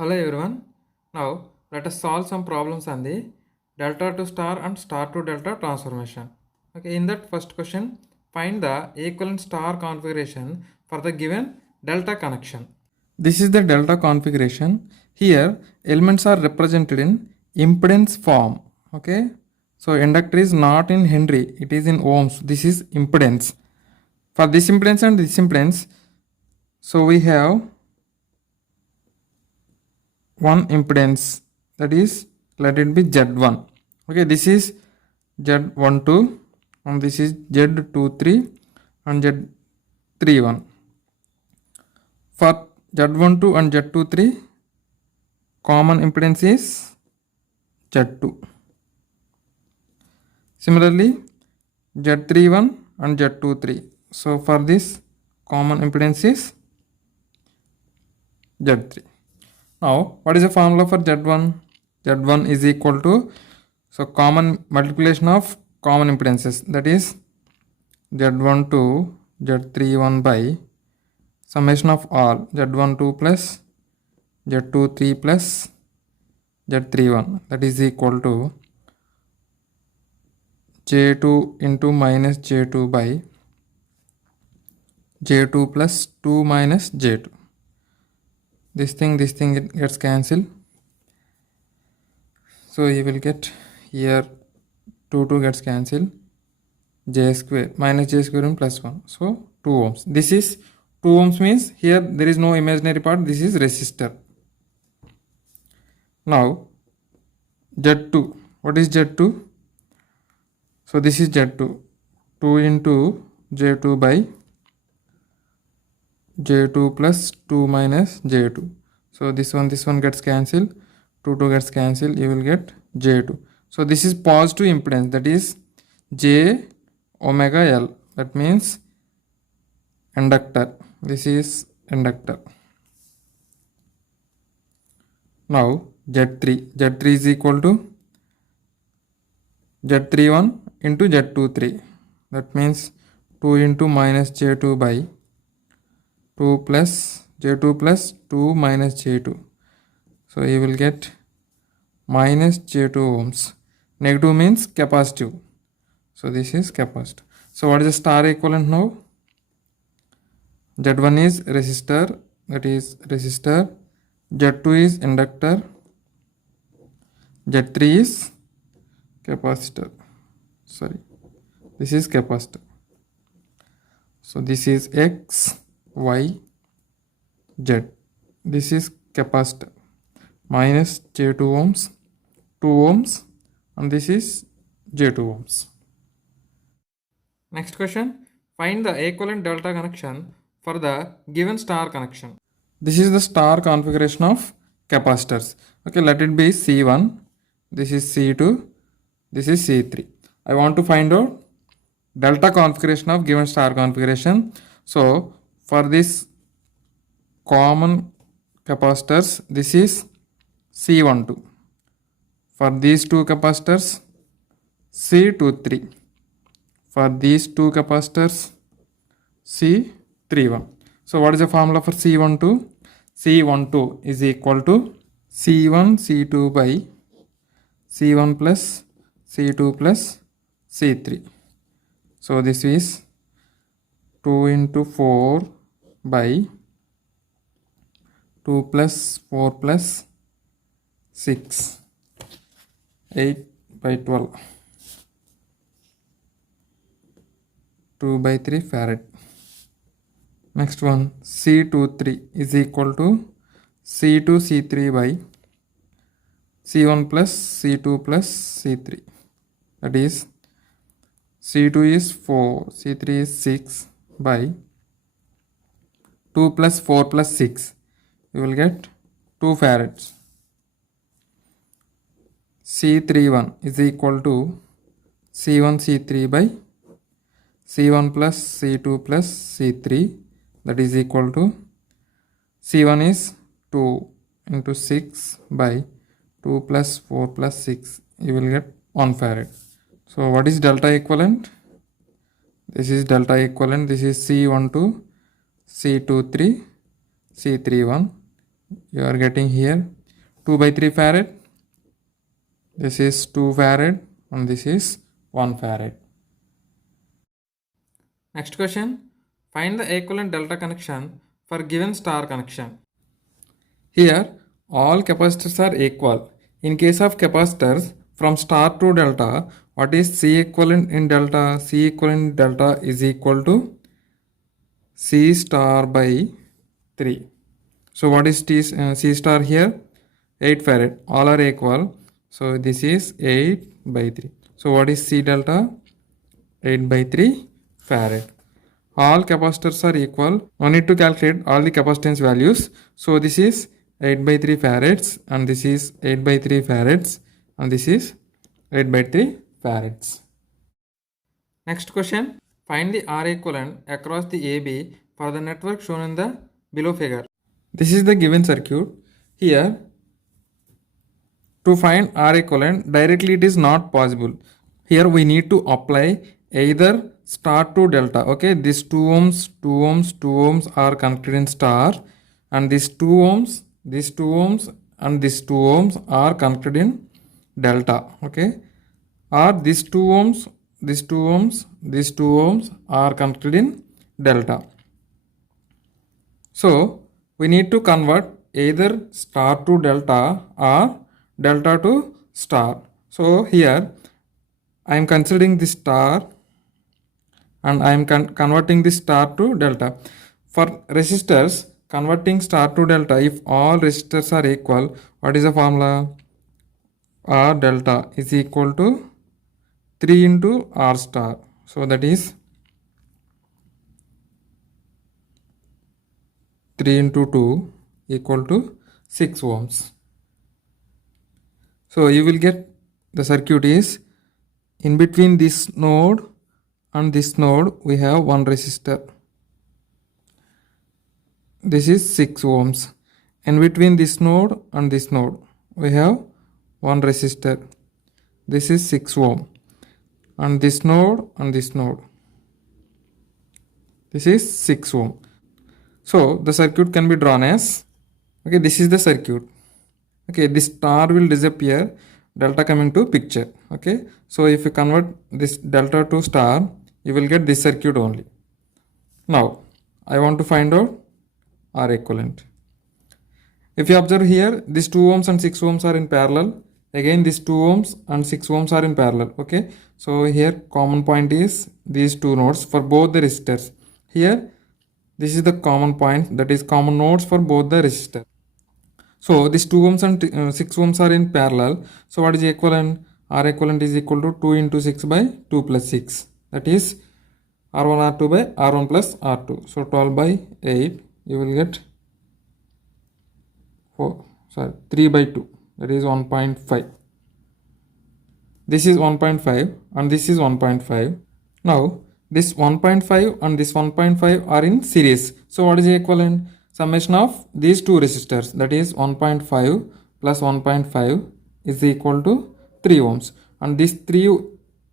Hello everyone. Now let us solve some problems on the delta to star and star to delta transformation. Okay, in that first question, find the equivalent star configuration for the given delta connection. This is the delta configuration. Here elements are represented in impedance form. Okay, so inductor is not in Henry, it is in ohms. This is impedance. For this impedance and this impedance, so we have one impedance, that is, let it be Z1. Okay, this is Z12 and this is Z23 and Z31. For Z12 and Z23, common impedance is Z2. Similarly, Z31 and Z23. So for this, common impedance is Z3. Now, what is the formula for Z1? Z1 is equal to, so common multiplication of common impedances, that is Z12 Z31 by summation of all Z12 plus Z23 plus Z31, that is equal to J2 into minus J2 by J2 plus 2 minus J2. This thing it gets cancelled. So you will get here 2 gets cancelled. J square minus J square and plus 1. So 2 ohms. This is 2 ohms means here there is no imaginary part. This is resistor. Now Z2. What is Z2? So this is Z2. 2 into J2 by J2 plus 2 minus J2. So this one gets cancelled. 2 gets cancelled. You will get J2. So this is positive impedance, that is J omega L. That means inductor. This is inductor. Now Z3. Z3 is equal to Z31 into Z23. That means 2 into minus J2 by 2 plus J2 plus 2 minus J2. So you will get minus J2 ohms. Negative means capacitive. So this is capacitive. So what is the star equivalent now? Z1 is resistor, that is resistor. Z2 is inductor. Z3 is capacitor. Sorry, this is capacitor. So this is X, Y, Z. This is capacitor. Minus J2 ohms, 2 ohms, and this is J2 ohms. Next question, find the equivalent delta connection for the given star connection. This is the star configuration of capacitors. Okay, let it be C1, this is C2, this is C3. I want to find out delta configuration of given star configuration. So for this common capacitors, this is C12. For these two capacitors, C23. For these two capacitors, C31. So what is the formula for C12? C12 is equal to C1 C2 by C1 plus C2 plus C3. So this is 2 into 4 by 2 plus 4 plus 6. 8 by 12. 2 by 3 farad. Next one, C23 is equal to C2 C3 by C1 plus C2 plus C3. That is C2 is 4, C3 is 6 by 2 plus 4 plus 6. You will get 2 farads. C31 is equal to C1 C3 by C1 plus C2 plus C3, that is equal to C1 is 2 into 6 by 2 plus 4 plus 6. You will get 1 farad. So what is delta equivalent? This is delta equivalent. This is C12, C23, C31. you are getting here 2 by 3 farad. This is 2 farad and this is 1 farad. Next question. Find the equivalent delta connection for given star connection. Here all capacitors are equal. In case of capacitors from star to delta, what is C equivalent in delta? C equivalent in delta is equal to C star by 3. So what is C star here? 8 farad. All are equal. So this is 8 by 3. So what is C delta? 8 by 3 farad. All capacitors are equal. No need to calculate all the capacitance values. So this is 8 by 3 farads and this is 8 by 3 farads and this is 8 by 3 farads. Next question. Find the R equivalent across the AB for the network shown in the below figure. This is the given circuit. Here to find R equivalent directly it is not possible. Here we need to apply either star to delta. Okay, this 2 ohms, 2 ohms, 2 ohms are connected in star and this 2 ohms, this 2 ohms and this 2 ohms are connected in delta. Okay, or this 2 ohms, this 2 ohms, this 2 ohms are connected in delta. So we need to convert either star to delta or delta to star. So here I am considering this star and I am converting this star to delta. For resistors, converting star to delta, if all resistors are equal, what is the formula? R delta is equal to 3 into R star. So that is 3 into 2 equal to 6 ohms. So you will get the circuit is in between this node and this node we have one resistor. This is 6 ohms. In between this node and this node we have one resistor. This is 6 ohm. And this node and this node. This is 6 ohm. So the circuit can be drawn as, okay, this is the circuit. Okay, this star will disappear, delta coming to picture. Okay, so if you convert this delta to star, you will get this circuit only. Now I want to find out R equivalent. If you observe here, these 2 ohms and 6 ohms are in parallel. Again this 2 ohms and 6 ohms are in parallel. Okay, so here common point is these two nodes for both the resistors. Here this is the common point, that is common nodes for both the resistors. So these 2 ohms and 6 ohms are in parallel. So what is the equivalent? R equivalent is equal to 2 into 6 by 2 plus 6. That is R1 R2 by R1 plus R2. So 12 by 8 you will get 3 by 2. That is 1.5. This is 1.5 and this is 1.5. Now this 1.5 and this 1.5 are in series. So what is the equivalent? Summation of these two resistors, that is 1.5 plus 1.5 is equal to 3 ohms. And these 3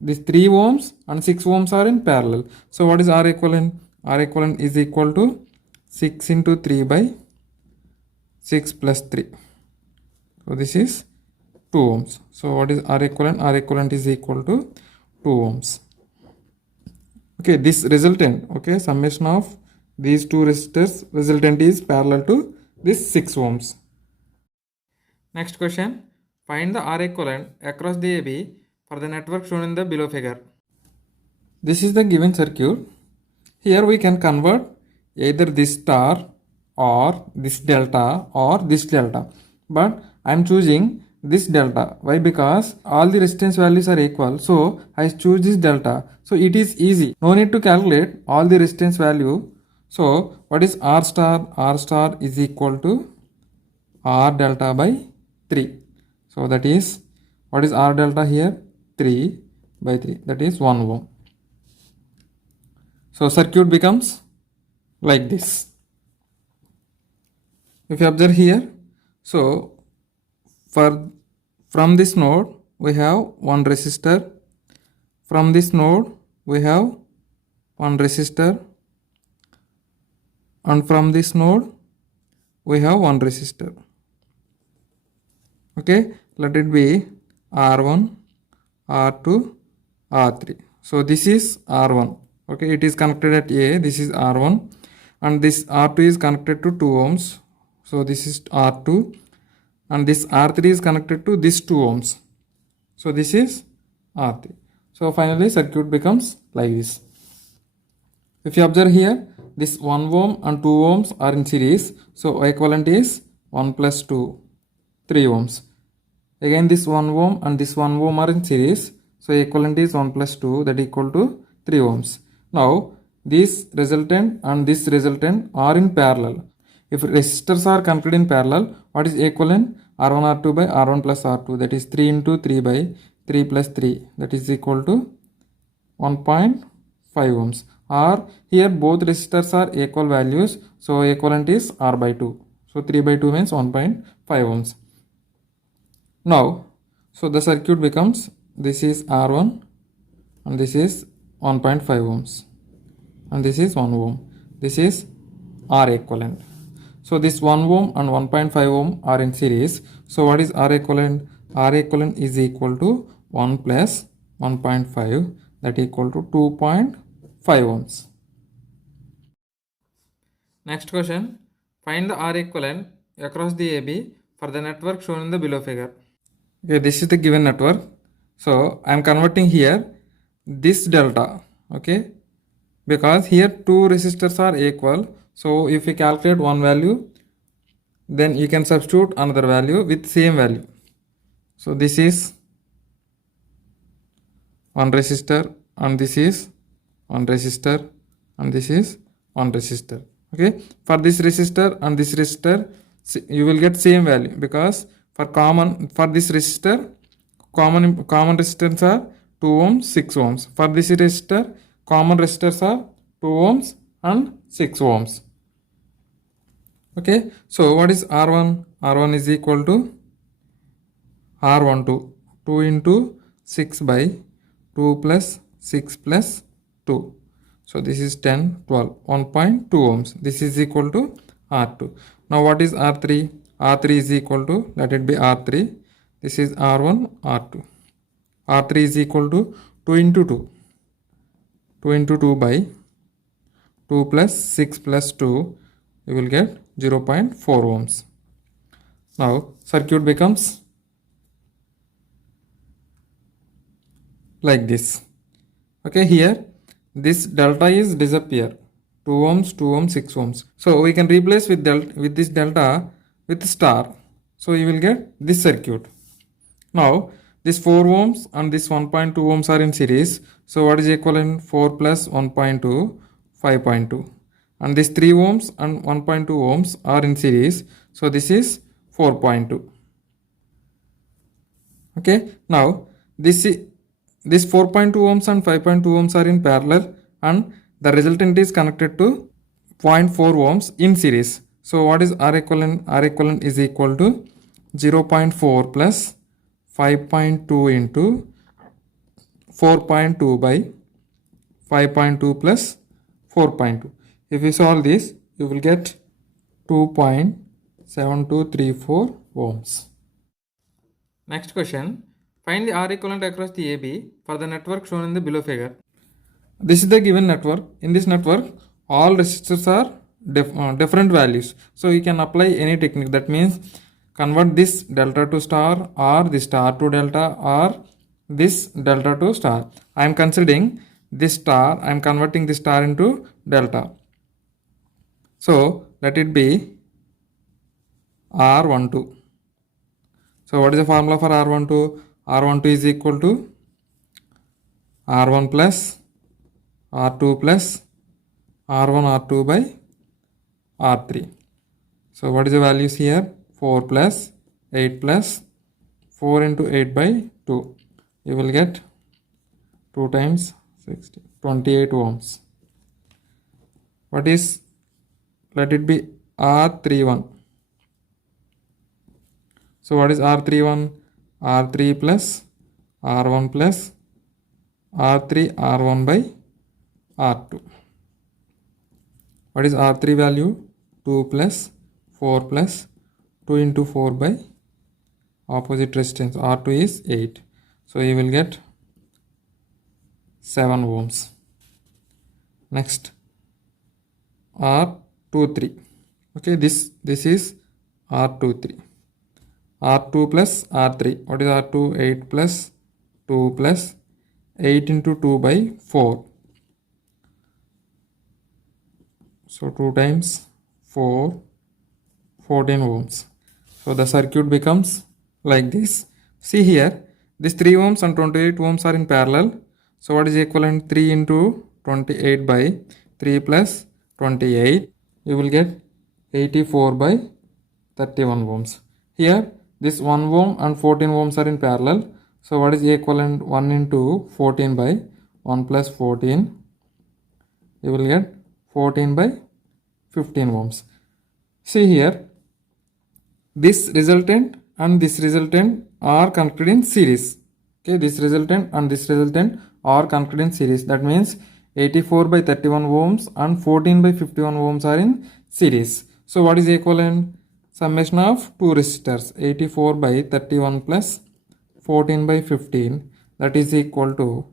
ohms and 6 ohms are in parallel. So what is R equivalent? R equivalent is equal to 6 into 3 by 6 plus 3. So this is 2 ohms. So what is R equivalent? R equivalent is equal to 2 ohms. Okay, this resultant, okay, summation of these two resistors, resultant is parallel to this 6 ohms. Next question. Find the R equivalent across the AB for the network shown in the below figure. This is the given circuit. Here we can convert either this star or this delta or this delta. But I am choosing this delta. Why? Because all the resistance values are equal. So I choose this delta. So it is easy. No need to calculate all the resistance value. So what is R star? R star is equal to R delta by 3. So that is, what is R delta here? 3 by 3. That is 1 ohm. So circuit becomes like this. If you observe here, so from this node we have one resistor. From this node we have one resistor. And from this node we have one resistor. Okay, let it be R1, R2, R3. So this is R1. Okay, it is connected at A. This is R1, and this R2 is connected to 2 ohms. So this is R2, and this R3 is connected to this 2 ohms. So this is R3. So finally circuit becomes like this. If you observe here, this 1 ohm and 2 ohms are in series. So equivalent is 1 plus 2, 3 ohms. Again this 1 ohm and this 1 ohm are in series. So equivalent is 1 plus 2, that equal to 3 ohms. Now this resultant and this resultant are in parallel. If resistors are connected in parallel, what is equivalent? R1 R2 by R1 plus R2, that is 3 into 3 by 3 plus 3, that is equal to 1.5 ohms. Or here both resistors are equal values, so equivalent is R by 2. So 3 by 2 means 1.5 ohms. Now, so the circuit becomes, this is R1 and this is 1.5 ohms and this is 1 ohm. This is R equivalent. So this 1 ohm and 1.5 ohm are in series. So what is R equivalent? R equivalent is equal to 1 plus 1.5, that equal to 2.5 ohms. Next question, find the R equivalent across the AB for the network shown in the below figure. Okay, this is the given network. So I am converting here this delta, okay, because here two resistors are equal. So if you calculate one value, then you can substitute another value with same value. So this is one resistor and this is one resistor and this is one resistor. Okay, for this resistor and this resistor you will get same value, because for this resistor common resistance are 2 ohms 6 ohms. For this resistor common resistors are 2 ohms and 6 ohms. Okay, so what is R1? R1 is equal to R12, 2 into 6 by 2 plus 6 plus 2. So this is 10, 12, 1.2 ohms. This is equal to R2. Now what is R3? R3 is equal to, let it be R3. This is R1, R2. R3 is equal to 2 into 2. 2 into 2 by 2 plus 6 plus 2. You will get 0.4 ohms. Now circuit becomes like this. Okay, here this delta is disappear, 2 ohms 2 ohms 6 ohms. So we can replace with this delta with star. So you will get this circuit. Now this 4 ohms and this 1.2 ohms are in series. So what is equivalent? 4 plus 1.2, 5.2, and this 3 ohms and 1.2 ohms are in series. So this is 4.2. Okay, now this 4.2 ohms and 5.2 ohms are in parallel, and the resultant is connected to 0.4 ohms in series. So what is R equivalent? R equivalent is equal to 0.4 plus 5.2 into 4.2 by 5.2 plus 4.2. If you solve this, you will get 2.7234 ohms. Next question, find the R equivalent across the AB for the network shown in the below figure. This is the given network. In this network, all resistors are different values. So you can apply any technique. That means convert this delta to star, or this star to delta, or this delta to star. I am considering this star. I am converting this star into delta. So let it be R12. So what is the formula for R12? R12 is equal to R1 plus R2 plus R1 R2 by R3. So what is the values here? 4 plus 8 plus 4 into 8 by 2. You will get 2 times 60, 28 ohms. What is, let it be R31. So what is R31? R3 plus R1 plus R3 R1 by R2. What is R3 value? 2 plus 4 plus 2 into 4 by opposite resistance R2 is 8. So you will get 7 ohms. Next R23. Okay, this is R23. R2 plus R3. What is R2? 8 plus 2 plus 8 into 2 by 4. So 2 times 4, 14 ohms. So the circuit becomes like this. See here, this 3 ohms and 28 ohms are in parallel. So what is equivalent? 3 into 28 by 3 plus 28. You will get 84 by 31 ohms. Here this 1 ohm and 14 ohms are in parallel. So what is equivalent? 1 into 14 by 1 plus 14. You will get 14 by 15 ohms. See here, this resultant and this resultant are connected in series. Okay, this resultant and this resultant are connected in series. That means 84 by 31 ohms and 14 by 51 ohms are in series. So what is equivalent? Summation of two resistors, 84 by 31 plus 14 by 15, that is equal to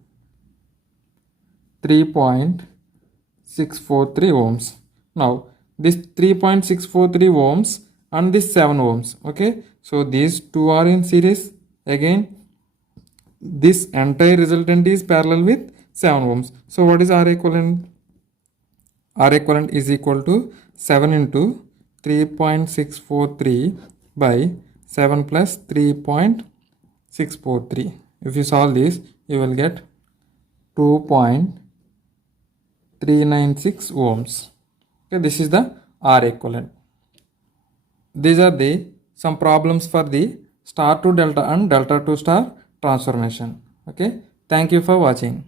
3.643 ohms. Now this 3.643 ohms and this 7 ohms. Okay, so these two are in series. Again, this entire resultant is parallel with 7 ohms. So what is R equivalent? R equivalent is equal to 7 into 3.643 by 7 plus 3.643. If you solve this, you will get 2.396 ohms. Okay, this is the R equivalent. These are the some problems for the star to delta and delta to star transformation. Okay, thank you for watching.